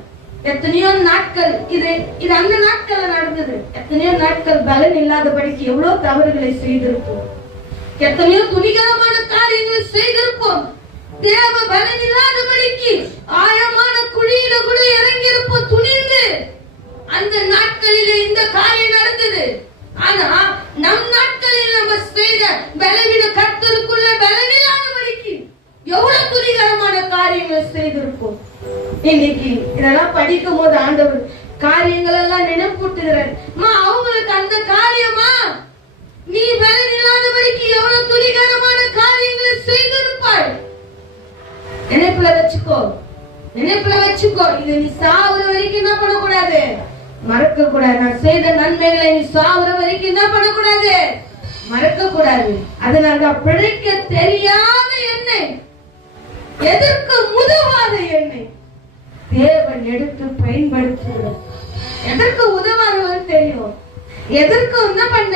எத்தனையோ நாட்கள் இது அந்த நாட்கள்ல நடந்தது. எத்தனையோ நாட்கள் பலன் இல்லாதபடிக்கு எவ்வளவு தவறுகளை செய்திருப்போம், எத்தனையோ துணிகரமான காரியங்களை செய்திருப்போம். தேவ பலன் இல்லாதபடிக்கு ஆழமான குழியில கூட இறங்கி இருப்போம் துணிந்து. அந்த நாட்களிலே இந்த காரியம் நடந்தது. ஆனா நம் நாட்களில் நம்ம செய்த பலவீன கர்த்தருக்குள்ள பலவீனமானபடிக்கு எவ்வளவு துணிகரமான காரியங்களை செய்திருப்போம். இன்னைக்கு இதெல்லாம் படிக்கும் போது ஆண்டவர் காரியங்கள் எல்லாம் நினைப்பூட்டுகிறார். அவங்களுக்கு அந்த காரியமா நீ பலவீனமானபடிக்கு எவ்வளவு துணிகரமான காரியங்களை செய்திருப்பாய். நினைப்புல வச்சுக்கோ, நினைப்புல வச்சுக்கோ. இது நீ சாவுற வரைக்கும் என்ன பண்ணக்கூடாது, மறக்க கூடாது. நான் செய்த நன்மைகளை நீ சாவுற வரைக்கும் என்ன பண்ணக்கூடாது, மறக்க கூடாது. அதனாலதான் பிழைக்க தெரியாத எண்ணெய், எதற்கு உதவாத எண்ணெய் தேவன் எடுத்து பயன்படுத்துகிறார். எதற்கு உதவாதவன்னு தெரியும், எதற்கு என்ன பண்ண,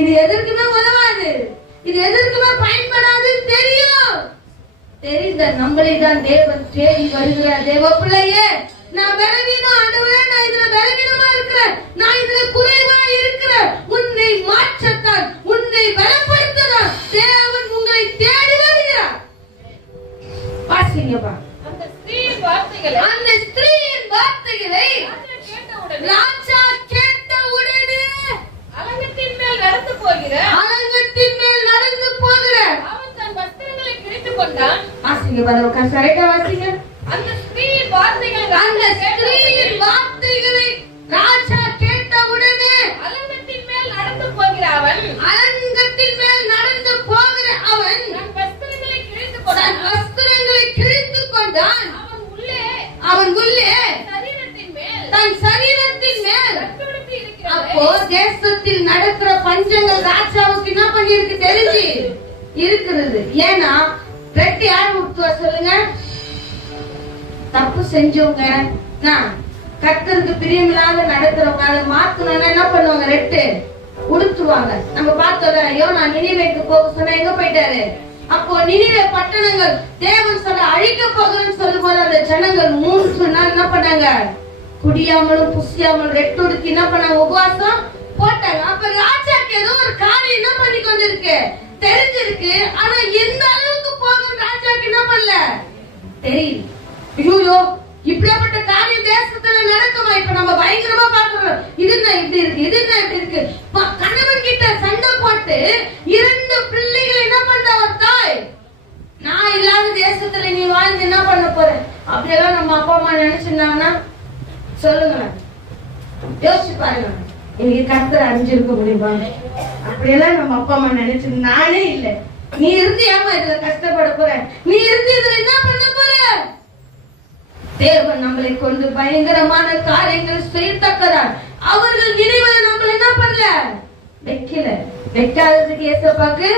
இது எதற்குமே உதவாது, இது எதற்குமே பயன்படாது தெரியும். தெரிந்த நம்மளை தான் தேவன் தேடி வருகிறார். தேவ பிள்ளையே, நான் பலவீனம் ஆண்டவரே, நான் இதுல பலவீனமா இருக்கிறேன், நான் இதுல குறைவா இருக்கிறேன். உன்னை மாற்றத்தான், உன்னை பலப்படுத்ததான் தேவன் உங்களை தேடி வருகிறார். வாசிங்கப்பா. அந்த ஸ்திரீயின் வார்த்தைகளை ராஜா கேட்டவுடனே அலங்கத்தின் மேல் நடந்து போகிற அவன் தன் வஸ்திரங்களை கிழித்து கொண்டான். வாசிங்க பாருங்க, கரெக்டா வாசிங்க. அந்த ஸ்திரீயின் வார்த்தைகளை ராஜா கேட்டவுடனே அலங்கத்தின் மேல் நடந்து போகிற அவன் தன் வஸ்திரங்களை கிழித்து கொண்டான். அவன் உள்ளே தன் சரீரத்தின் மேல். அப்போ தேசத்தில் நடக்கிற பஞ்சங்கள் ராஜாவுக்கு என்ன பண்ணிருக்கு தெரிஞ்சு இருக்கிறது. ஏன்னா ரெட்டி யார் உடுத்துவா சொல்லுங்க, தப்பு செஞ்சவங்க, கர்த்தருக்கு பிரியமில்லாத நடக்கிறவங்க, அதை மாத்தணும்னா என்ன பண்ணுவாங்க, ரெட்டு உடுத்துவாங்க. நம்ம பார்த்தோம், ஐயோ நான் நினைவேக்கு போக சொன்னா எங்க போயிட்டாரு. அப்போ நினிவே பட்டணங்கள் தேவன் சொல்ல அழிக்க போகிறேன்னு சொல்லும் போது அந்த ஜனங்கள் 3 நாள் என்ன பண்ணாங்க, குடியாமலும் புசியாமலும் ரெட்டுடுக்கு என்ன பண்ணாங்க, உபவாசம் போட்டாங்க. அப்ப ராஜாக்கு ஏதோ ஒரு காரியம் என்ன பண்ணி கொண்டிருக்கு தெரிஞ்சிருக்கு. ஆனா எந்த அளவுக்கு போகும் ராஜாக்கு என்ன பண்ணல தெரியல. ஐயோ இப்படியாப்பட்ட காரியம் தேசத்துல நடக்குமா? இப்ப நம்ம பயங்கரமா பாக்குறோம். இதுன்னா இப்படி இருக்கு, இதுன்னா இப்படி இருக்கு. கணவன் கிட்ட சண்டை போட்டு 2 பிள்ளைகள் என்ன பண்ற ஒரு தாய், நான் இல்லாத தேசத்துல நீ வாழ்ந்து என்ன பண்ண போற? அப்படியெல்லாம் நம்ம அப்பா அம்மா நினைச்சிருந்தாங்கன்னா சொல்லுங்களேன், யோசிச்சு பாருங்க. இன்னைக்கு கர்த்தர் அறிஞ்சிருக்க முடியுமா? அப்படியெல்லாம் நம்ம அப்பா அம்மா நினைச்சு, நானே இல்ல, நீ இருந்து ஏமா இதுல கஷ்டப்பட போற, நீ இருந்து இதுல என்ன பண்ண போற? தேவன் நம்மளை கொண்டு பயங்கரமான காரியங்கள் செய்யத்தக்கதான். அவர்கள் நினைவில் நம்மள என்ன பண்ணல, வைக்கல. வைக்காததுக்கு ஏசப்பாக்கு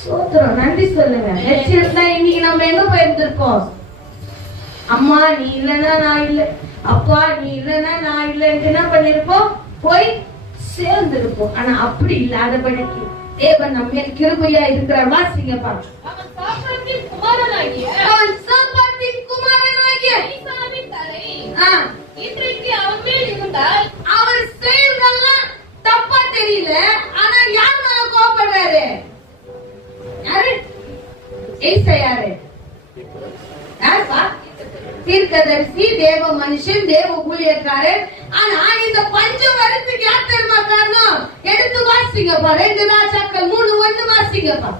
சோத்திரம், நன்றி சொல்லுங்க. வச்சிருந்தா இன்னைக்கு நம்ம எங்க போயிருந்திருப்போம்? அம்மா நீ இல்லன்னா நான் இல்ல, அப்பா நீ இல்லன்னா நான் இல்லன்னு என்ன பண்ணிருப்போம், போய் சேர்ந்திருப்போம். ஆனா அப்படி இல்லாதபடிக்கு தேவன் நம்ம மேல் கிருபையா இருக்கிறார். வாசிங்கப்பா. அவன் சாப்பாட்டின் குமாரனாகிய இன்றைக்கு அவன் மேல் இருந்தால் அவர் செயல்கள்லாம் தப்பா தெரியல. ஆனா யார் மேல கோபப்படுறாரு? யாரு? ஏசாயாரு. யாருப்பா? தீர்க்கதரிசி, தேவ மனுஷன், தேவ ஊழியக்காரர். ஆனா இந்த பஞ்சம் வரத்துக்கு யார் தெரியுமா காரணம்? எடுத்து வாசிங்கப்பா. 2 ராஜாக்கள் 3:1 வாசிங்கப்பா.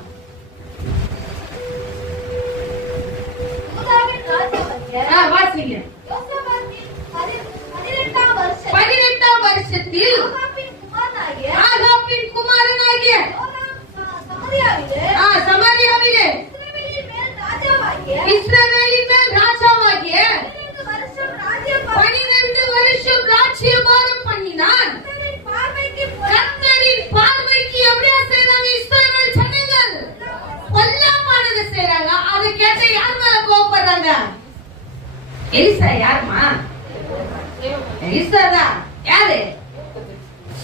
வாசிங்க. 18ஆம் வருஷத்தில் ஆகாபின் குமாரனாகிய சமாரியாவிலே இஸ்ரவேலின் மேல் ராஜாவாகிய 12 வருஷம் ராஜ்யபாரம் பண்ணினான். கர்த்தரின் பார்வைக்கு எப்படியா செய்றாங்க இஸ்ரவேல் ஜனங்கள்? பொல்லாப்பானதை செய்றாங்க. அதை கேட்ட யார் மேல கோபப்படுறாங்க? எலிசா. யாருமா? எலிசாதா. யாரு?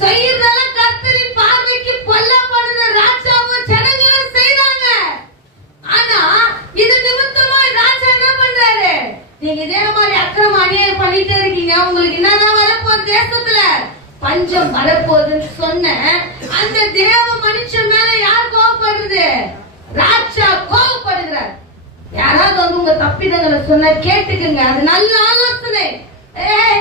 செய்யறதெல்லாம் கர்த்தரின் பார்வைக்கு பொல்லாப்பானத ராஜாவும் ஜனங்களும் செய்றாங்க. ஆனா இது நிமித்தமா ராஜா என்ன பண்றாரு? நீங்க இதே மாதிரி அக்கிரம அநியாயம் பண்ணிட்டே இருக்கீங்க, உங்களுக்கு என்னதான் வரப்போகுது? தேசத்துல பஞ்சம் வரப்போகுதுன்னு சொன்ன அந்த தேவ மனுஷன் மேல யார் கோபப்படுறது? ராஜா கோபப்படுகிறார். யாராவது வந்து உங்க தப்பிதங்களை சொன்ன கேட்டுக்குங்க, அது நல்ல ஆலோசனை.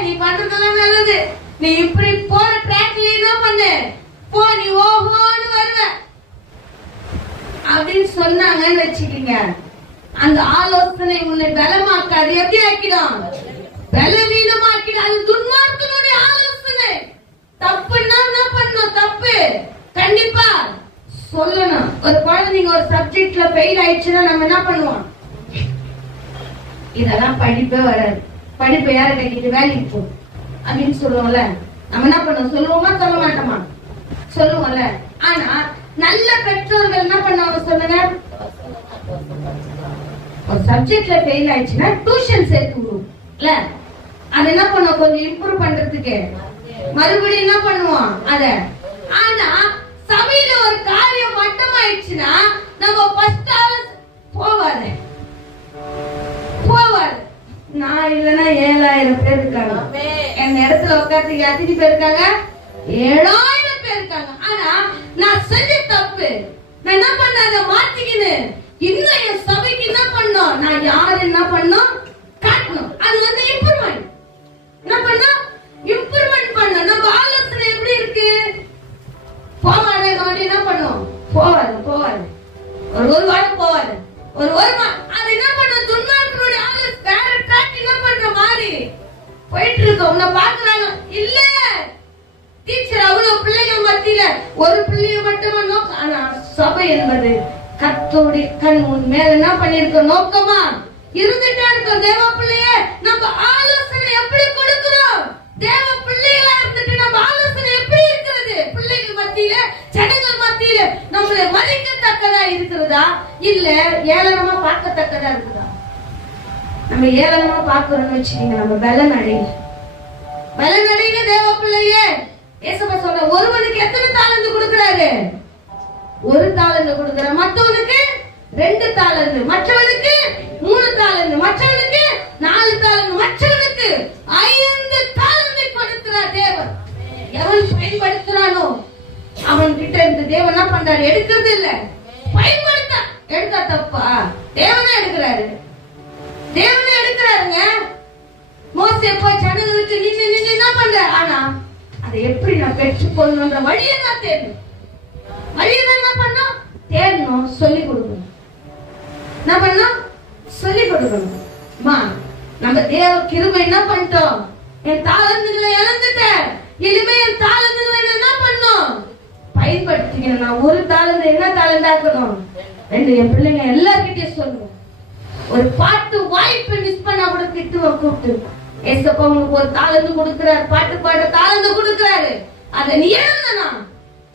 நீ பண்றதெல்லாம் நல்லது, நீ இப்படி போற ட்ராக்ல என்ன பண்ணு, போ நீ ஓஹோன்னு வருவ அப்படின்னு சொன்னாங்கன்னு வச்சுக்கீங்க, அந்த ஆலோசனை உன்னை பலமாக்காது. எப்படி ஆக்கிடும்? பலவீனமாக்கிடும். அது துன்மார்க்கனுடைய ஆலோசனை. தப்புன்னா என்ன பண்ணணும்? தப்பு கண்டிப்பா சொல்லணும். ஒரு குழந்தைங்க ஒரு சப்ஜெக்ட்ல ஃபெயில் ஆயிடுச்சுன்னா நம்ம என்ன பண்ணுவோம்? இதெல்லாம் படிப்பே வராது, படிப்பு யார கைக்கிட்டு வேலைக்கு போ அப்படின்னு சொல்லுவோம்ல. நம்ம என்ன பண்ணுவோம்? சொல்லுவோமா சொல்ல மாட்டோமா? சொல்லுவோம்ல. ஆனா நல்ல பெற்றோர்கள் என்ன பண்ணுவாங்க சொல்லுங்க? ஒரு சப்ஜெக்ட்ல ஃபெயில் ஆயிடுச்சுன்னா டியூஷன் சேர்த்து விடுவோம். அது என்ன பண்ணுவோம்? கொஞ்சம் இம்ப்ரூவ் பண்றதுக்கு மறுபடியும் என்ன பண்ணுவோம் அத. ஆனா சபையில ஒரு காரியம் மட்டமாயிடுச்சுன்னா நம்ம ஃபர்ஸ்ட் போவாது. நான் இல்லைன்னா 7000 பேர் இருக்காங்க. என் இடத்துல உட்காந்து எத்தனை பேர் இருக்காங்க? 7000 பேர் இருக்காங்க. ஆனா நான் செஞ்ச தப்பு நான் என்ன பண்ண? அதை மாத்திக்கினேன். இன்னும் என் சபைக்கு என்ன பண்ணோம்? நான் யாரு என்ன பண்ணோம் காட்டணும். அது வந்து இம்ப்ரூவ்மெண்ட். என்ன பண்ணோம்? இம்ப்ரூவ்மெண்ட் பண்ணோம். நம்ம ஆலோசனை எப்படி இருக்கு? போவாது. என்ன பண்ணுவோம்? போவாது. ஒரு வாரம் போவாது. ஒரு வாரம் அது என்ன பண்ணும்? துன்மார்க்கனுடைய ஆலோசனை வேற ட்ராக் என்ன பண்ற மாதிரி போயிட்டு இருக்கு. உன்னை பாக்குறாங்க இல்ல டீச்சர் அவ்வளவு பிள்ளைகள் மத்தியில ஒரு பிள்ளைய மட்டும் நோக்கம். ஆனா சபை என்பது கர்த்தருடைய கண் உன் மேல என்ன பண்ணிருக்க நோக்கமா இருந்துட்டே இருக்க. தேவ பிள்ளைய நம்ம ஆலோசனை எப்படி கொடுக்கிறோம்? தேவ பிள்ளைகளா இருந்துட்டு நம்ம ஆலோசனை எப்படி இருக்கிறது? பிள்ளைகள் மத்தியில ஜனங்கள் மத்தியில நம்மளை மதிக்கத்தக்கதா இருக்கிறதா இல்ல ஏளனமா பார்க்கத்தக்கதா இருக்குதா? நம்ம ஏளனமா பார்க்கிறோம்னு வச்சுக்கீங்க, நம்ம பலன் அடையில தேவ பிள்ளையே. ஏசப்பா சொல்ற ஒருவனுக்கு எத்தனை தாளந்து கொடுக்கிறாரு? 1 தாளந்து கொடுக்கிற. மற்றவனுக்கு 2 தாளந்து, மற்றவனுக்கு 3 தாளந்து, மற்றவனுக்கு 4 தாளந்து, மற்றவனுக்கு 5 தாளந்தை கொடுக்கிறார் தேவன். எவன் பயன்படுத்துறானோ அவன் கிட்ட இருந்து தேவன் என்ன பண்றாரு? எடுக்கிறது இல்ல, பயன்படுத்த. எடுத்தா தப்பா? தேவனே எடுக்கிறாரு. மோசே போய் ஜனங்களுக்கு நின்று என்ன பண்ற? ஆனா அதை எப்படி நான் பெற்றுக்கொள்ளணும்ன்ற வழியை நான் தேடணும். என்ன பண்ணணும்? தேடணும். சொல்லிக் கொடுக்கணும். என்ன பண்ணணும்? சொல்லிக் கொடுக்கணும். நம்ம தேவ கிருபை என்ன பண்ணிட்டோம்? என் தாளந்துகளை இழந்துட்டேன். இனிமே என் தாளந்துகளை என்ன பண்ணணும்? பயன்படுத்திக்கணும். நான் 1 தாளந்து என்ன தாளந்தாக்கணும்? 2. என் பிள்ளைங்க எல்லார்கிட்டயும் சொல்லுவோம். ஒரு பாட்டு வாய்ப்பு மிஸ் பண்ணா கூட திட்டுவோம் கூப்பிட்டு. ஏசப்பா உனக்கு 1 தாளந்து கொடுக்கிறார், பாட்டு பாட தாளந்து கொடுக்கிறாரு. அதை நீ இழந்தனா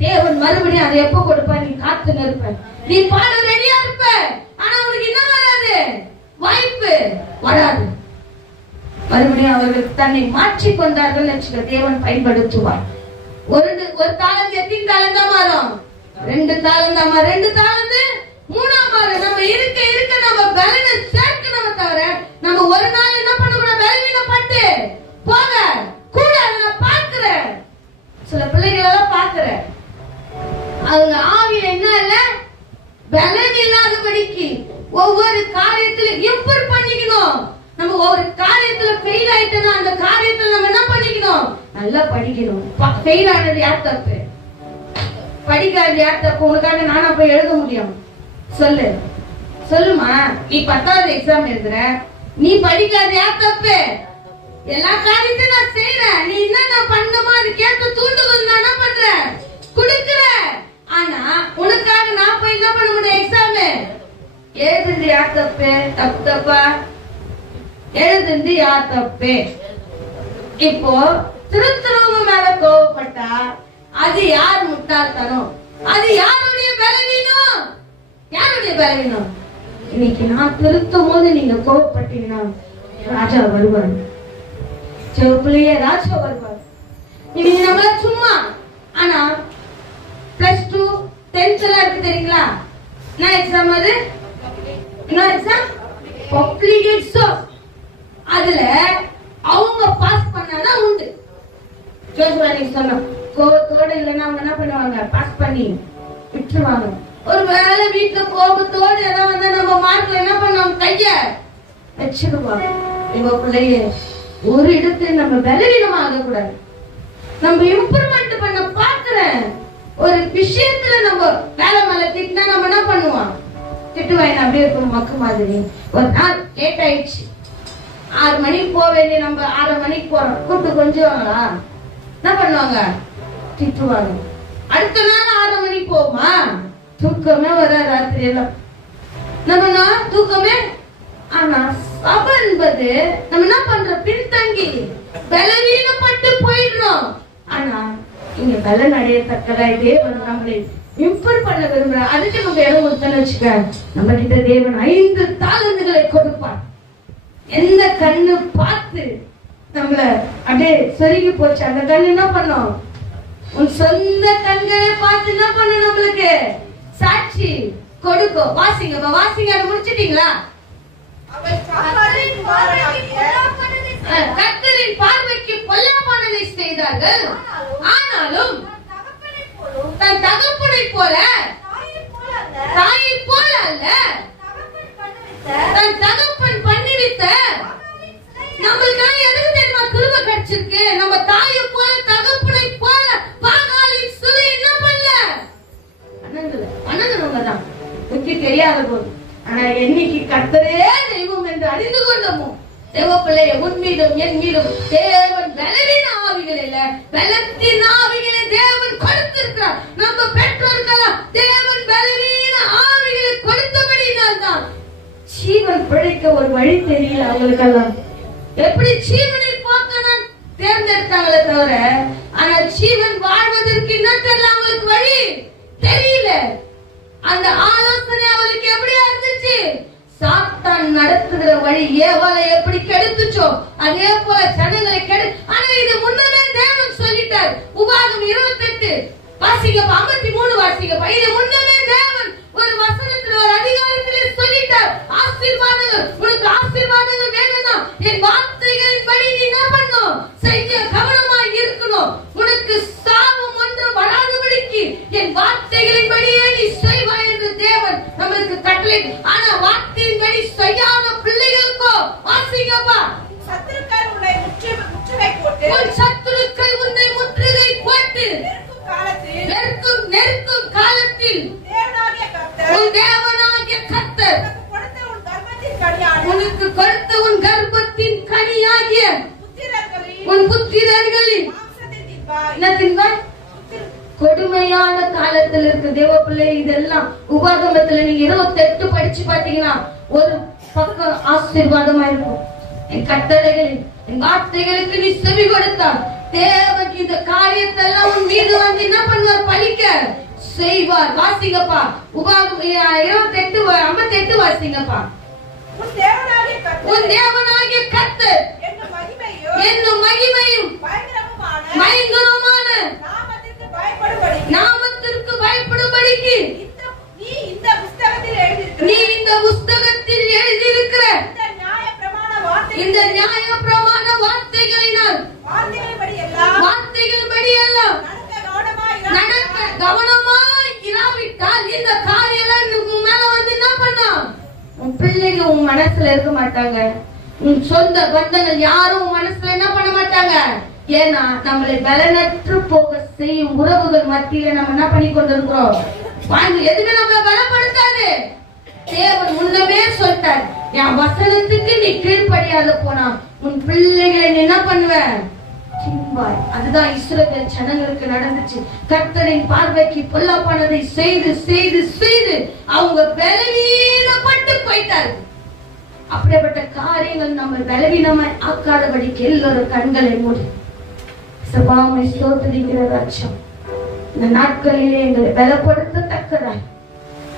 தேவன் மறுபடியும் அதை எப்ப கொடுப்பா? நீ காத்து நிற்ப, நீ பாட ரெடியா இருப்ப. ஆனா உனக்கு என்ன வராது? வாய்ப்பு வராது. மறுபடியும் அவர்கள் தன்னை மாற்றி கொண்டார்கள். தேவன் பயன்படுத்துவார். ஒரு தாளந்து எத்தனை தாளந்தா மாறும்? 2 தாளந்தா மாறும். 2 தாளந்து 3ஆம் மாறும். நம்ம இருக்க நம்ம பலனை சேர்க்கணும் தவிர நம்ம ஒரு நாள் என்ன பண்ணக்கூடாது? பலவீனப்பட்டு போக கூடாது. நான் பார்க்கிறேன், சில பிள்ளைகள் எல்லாம் பார்க்கிறேன், அவங்க ஆவியில என்ன இல்ல, பலன் இல்லாதபடிக்கு ஒவ்வொரு காரியத்திலும் இம்ப்ரூவ் பண்ணிக்கணும். நம்ம ஒவ்வொரு காரியத்துல ஃபெயில் ஆயிட்டோம்னா அந்த காரியத்துல நம்ம என்ன பண்ணிக்கணும்? நல்லா படிக்கணும். ஃபெயில் ஆனது யார் தப்பு? படிக்காது யார் தப்பு? உனக்காக நானா போய் எழுத முடியும்? சொல்லுமா. நீ 10வது எக்ஸாம் எழுதுற, நீ படிக்காத யார் தப்பு? எல்லா காரியத்தையும் நான் செய்யறேன். நீ என்ன பண்ணணுமோ அது கேட்டு தூண்டுதல் நான் என்ன பண்றேன்? கொடுக்கிறேன். ஆனா உனக்காக நான் போய் என்ன பண்ண முடியும்? எக்ஸாம் எழுதுறது யார் தப்பு? தப்பா எழுதுறது யார் தப்பு? இப்போ திருத்துறவங்க மேல கோவப்பட்டா அது யார் முட்டாள்தனம்? அது யாருடைய பலவீனம்? யாருடைய பலவீனம்? இன்னைக்கு நான் திருத்தும் போது நீங்க கோவப்பட்டீங்கன்னா ராஜா வருவார். செவப்பிள்ளையே ராஜா வருவார். இன்னைக்கு நம்மள சும்மா. ஆனா +2 10th எல்லாம் இருக்கு தெரியுங்களா? என்ன எக்ஸாம் அது? என்ன எக்ஸாம்? Public exam. அதுல அவங்க பாஸ் பண்ணாதான் உண்டு. ஜோசுவானி சொன்ன கோபத்தோட இல்லைன்னா அவங்க என்ன பண்ணுவாங்க? பாஸ் பண்ணி விட்டுருவாங்க. ஒரு வேலை வீட்டுல கோபத்தோடு ஏதாவது வந்தா நம்ம மார்க்ல என்ன பண்ணுவாங்க? கைய வச்சிருவாங்க. இவங்க பிள்ளைய ஒரு இடத்துல நம்ம பலவீனமா ஆக கூடாது. நம்ம இம்ப்ரூவ்மெண்ட் பண்ண பாக்குறேன். ஒரு விஷயத்துல நம்ம வேலை மேல திட்டினா நம்ம என்ன பண்ணுவோம்? திட்டுவாங்க. அப்படியே இருக்கும் மக்கு மாதிரி. ஒரு நாள் லேட் ஆயிடுச்சு, 6 மணிக்கு போக வேண்டிய நம்ம 6 மணிக்கு போறோம். கூப்பிட்டு கொஞ்சுவாங்களா? என்ன பண்ணுவாங்க? திட்டுவாங்க. அடுத்த நாள் 6 மணிக்கு போகுமா? தூக்கமே வர ராத்திரி எல்லாம் நம்ம தூக்கமே. ஆனா சபை என்பது நம்ம என்ன பண்ற? பின்தங்கி பலவீனப்பட்டு போயிடுறோம். ஆனா இங்க பலன் அடையத்தக்கதா தேவன் நம்மளை இம்ப்ரூவ் பண்ண விரும்புற. அதுக்கு நம்ம இடம் கொடுத்தோன்னு வச்சுக்க, நம்ம கிட்ட தேவன் 5 தாளந்துகளை கொடுப்பார். எந்த கண்ணு பார்த்து நம்மள அப்படியே சொருகி போச்சு அந்த கண்ணு என்ன பண்ணும்? உன் சொந்த கண்களை பார்த்து என்ன பண்ணும்? நம்மளுக்கு சாட்சி கொடுக்கும். வாசிங்க, வாசிங்க. அதை முடிச்சிட்டீங்களா? கர்த்தரின் பார்வைக்கு பொல்லாப்பானதை செய்தார்கள், ஆனாலும் தன் தகப்பனை போல தாயை போல அல்ல, தன் தகப்பன் பண்ணிவித்த நம்மளுக்கு எதுக்கு தெரியுமா கிருபை கிடைச்சிருக்கு? நம்ம தாயை போல தகப்பனை போல பாகாலின் சுவை என்ன பண்ணல? அண்ணனுங்க தான் முக்கிய தெரியாத போது. ஆனா என்னைக்கு கர்த்தரே தெய்வம் என்று அறிந்து கொண்டோமோ, தேவ பிள்ளைய உன் மீதும் என் மீதும் தேவன் பலவீன ஆவிகள் இல்ல, பலத்தின் ஆவிகளை தேவன் கொடுத்திருக்கிறார். நம்ம பெற்றோர்களா தேவன் பலவீன ஆவிகளை கொடுத்தபடினால் தான் ஜீவன் பிழைக்க ஒரு வழி தெரியல அவங்களுக்கெல்லாம். எப்படி ஜீவனை போக்கணும் தேர்ந்தெடுத்தாங்களே தவிர, ஆனா ஜீவன் வாழ்வதற்கு என்ன தெரியல, அவங்களுக்கு வழி தெரியல. அந்த ஆலோசனை அவளுக்கு எப்படியா இருந்துச்சு? சாத்தான் நடத்துகிற வழி ஏவாளை எப்படி கெடுத்துச்சோ அதே போல ஜனங்களை கெடு. ஆனா இது முன்னமே தேவன் சொல்லிட்டார். உபாகம் 28 வாசிங்க, 53 வாசிங்க. இது முன்னமே தேவன் ஒரு வசனத்துல ஒரு அதிகாரத்திலே சொல்லிட்டார். ஆசீர்வாதங்கள் உனக்கு ஆசீர்வாதங்கள் வேணும்னா என் வார்த்தைகளின் படி நீ என்ன பண்ணணும்? செய்ய கவனமா இருக்கணும். உனக்கு சாபம் ஒன்று வராதபடிக்கு என் வார்த்தைகளின் படியே நீ செய்வாய் என்று தேவன் நம்மளுக்கு கட்டளை. ஆனா வார்த்தையின் படி செய்யாத பிள்ளைகளுக்கோ வாசிங்கப்பா, சத்துருக்கள் உன்னை முற்றுகை போட்டு, உன் சத்துருக்கள் உன்னை முற்றுகை போட்டு நெருக்கும் காலத்தில் உன் தேவனாகிய கர்த்தர் உனக்கு கொடுத்த உன் கர்ப்பத்தின் கனியாகிய உன் புத்திரர்களின் என்ன தின்பாய்? கொடுமையான காலத்தில் இருக்கு தேவ பிள்ளை. இதெல்லாம் உபாகமத்துல நீங்க 28 படிச்சு பாத்தீங்கன்னா ஒரு பக்கம் ஆசீர்வாதமா இருக்கும். என் கட்டளைகளில் என் வார்த்தைகளுக்கு நீ செவி கொடுத்தா தேவன் இந்த காரியத்தை எல்லாம் உன் மீது வந்து என்ன பண்ணுவார்? பலிக்க செய்வார். வாசிங்கப்பா, உபாகம் 28 58 வாசிங்கப்பா. உன் தேவனாகிய கர்த்தர் என்னும் மகிமையும் பயங்கரமான நாமத்திற்கு பயப்படும்படிக்கு நீ இந்த புஸ்தகத்தில் எழுதியிருக்கிற இந்த நியாய பிரமாண வார்த்தைகளினால் வார்த்தைகள் படி எல்லாம் நடக்க கவனமாய் இராவிட்டால் இந்த காரியம் உன் மேல வந்து என்ன பண்ணும்? உன் பிள்ளைங்க உன் மனசுல இருக்க மாட்டாங்க. உன் சொந்த பந்தங்கள் யாரும் உன் மனசுல என்ன பண்ண மாட்டாங்க. ஏன்னா நம்மளை பலனற்று போக செய்யும் உறவுகள் மத்தியில நம்ம என்ன பண்ணி கொண்டிருக்கிறோம்? எதுவுமே நம்ம பலப்படுத்தாது. தேவன் முன்னமே சொல்லிட்டார், என் வசனத்துக்கு நீ கீழ்ப்படியாத போனா உன் பிள்ளைகளை நீ என்ன பண்ணுவ? தின்பாய். அதுதான் இஸ்ரவேல் ஜனங்களுக்கு நடந்துச்சு. கர்த்தரின் பார்வைக்கு பொல்லாப்பானதை செய்து செய்து செய்து அவங்க பலவீனப்பட்டு போயிட்டாரு. அப்படிப்பட்ட காரியங்கள் நம்ம பலவீனமாய் ஆக்காதபடிக்கு எல்லோரும் கண்களை மூடி சபாமை ஸ்தோத்திரிக்கிற ராஜ்யம் இந்த நாட்களிலே எங்களை பலப்படுத்தத்தக்கதாய்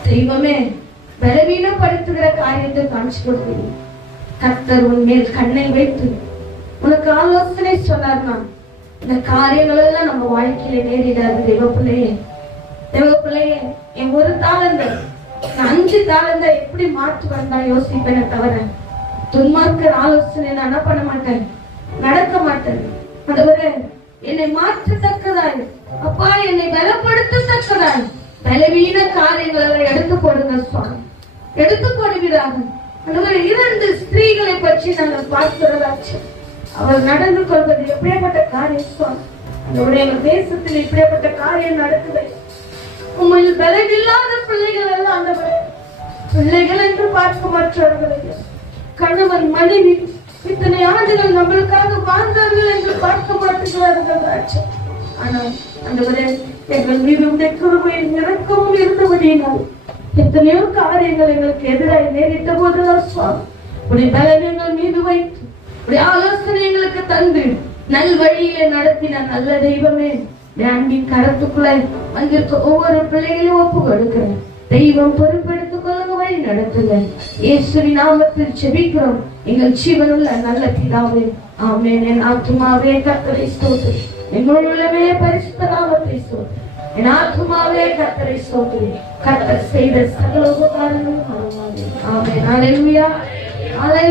தெய்வமே பலவீனப்படுத்துகிற காரியத்தை காமிச்சு கொடுக்கிறீங்க. கர்த்தர் உன் மேல் கண்ணை வைத்து உனக்கு ஆலோசனை சொன்னார்னா இந்த காரியங்கள் எல்லாம் நம்ம வாழ்க்கையில நேரிடாது. தேவ பிள்ளையே என் ஒரு தாளந்த 5 தாளந்த எப்படி மாற்றி வந்தா யோசிப்பேனே தவிர துன்மார்க்கர் ஆலோசனை நான் என்ன பண்ண மாட்டேன், நடக்க மாட்டேன். அதுவரை என்னை மாற்றத்தக்கதாய் அப்பா என்னை பலப்படுத்தத்தக்கதாய் பலவீன காரியங்களை எடுத்து போடுங்க சுவாமி, எடுத்து போடுகிறார்கள். அதுவரை 2 ஸ்திரீகளை பற்றி நாங்கள் பார்க்கிறதாச்சு. அவர் நடந்து கொள்வது எப்படிப்பட்ட காரியம் சுவாமி. அதோட எங்கள் தேசத்தில் இப்படிப்பட்ட காரியம் நடக்குது. உண்மையில் பலனில்லாத பிள்ளைகள் எல்லாம் ஆண்டவரே, பிள்ளைகள் என்று பார்க்க மற்றவர்களை, கணவன் மனைவி இத்தனை ஆண்டுகள் நம்மளுக்காக வாழ்ந்தார்கள் என்று பார்க்க மாட்டுகிறார்கள் ராஜா. ஆனால் ஆண்டவரே, எங்கள் மீது உடைய கிருபையும் இரக்கமும் இருந்தபடியினால் எத்தனையோ காரியங்கள் எங்களுக்கு எதிராக நேரிட்ட போதுதான் சுவாமி உடைய பலன் எங்கள் மீது வைத்து உடைய ஆலோசனை எங்களுக்கு தந்து நல் வழியிலே நடத்தின நல்ல தெய்வமே, அன்பின் கரத்துக்குள்ள வந்திருக்க ஒவ்வொரு பிள்ளைகளையும் ஒப்பு கொடுக்கிறேன். தெய்வம் பொறுப்பெடுத்துக் கொள்ளுங்க, வழி நடத்துங்க. இயேசுவின் நாமத்தில் ஜெபிக்கிறோம் எங்கள் ஜீவனுள்ள நல்ல பிதாவே, ஆமென். என் ஆத்துமாவே கர்த்தரை ஸ்தோத்திரி, என் முழு உள்ளமே பரிசுத்த நாமத்தை ஸ்தோத்திரி. என் ஆத்துமாவே கர்த்தரை ஸ்தோத்திரி, கர்த்தர் செய்த சகல உபகாரங்களும் ஆமென். ஹல்லேலூயா, ஹல்லேலூயா.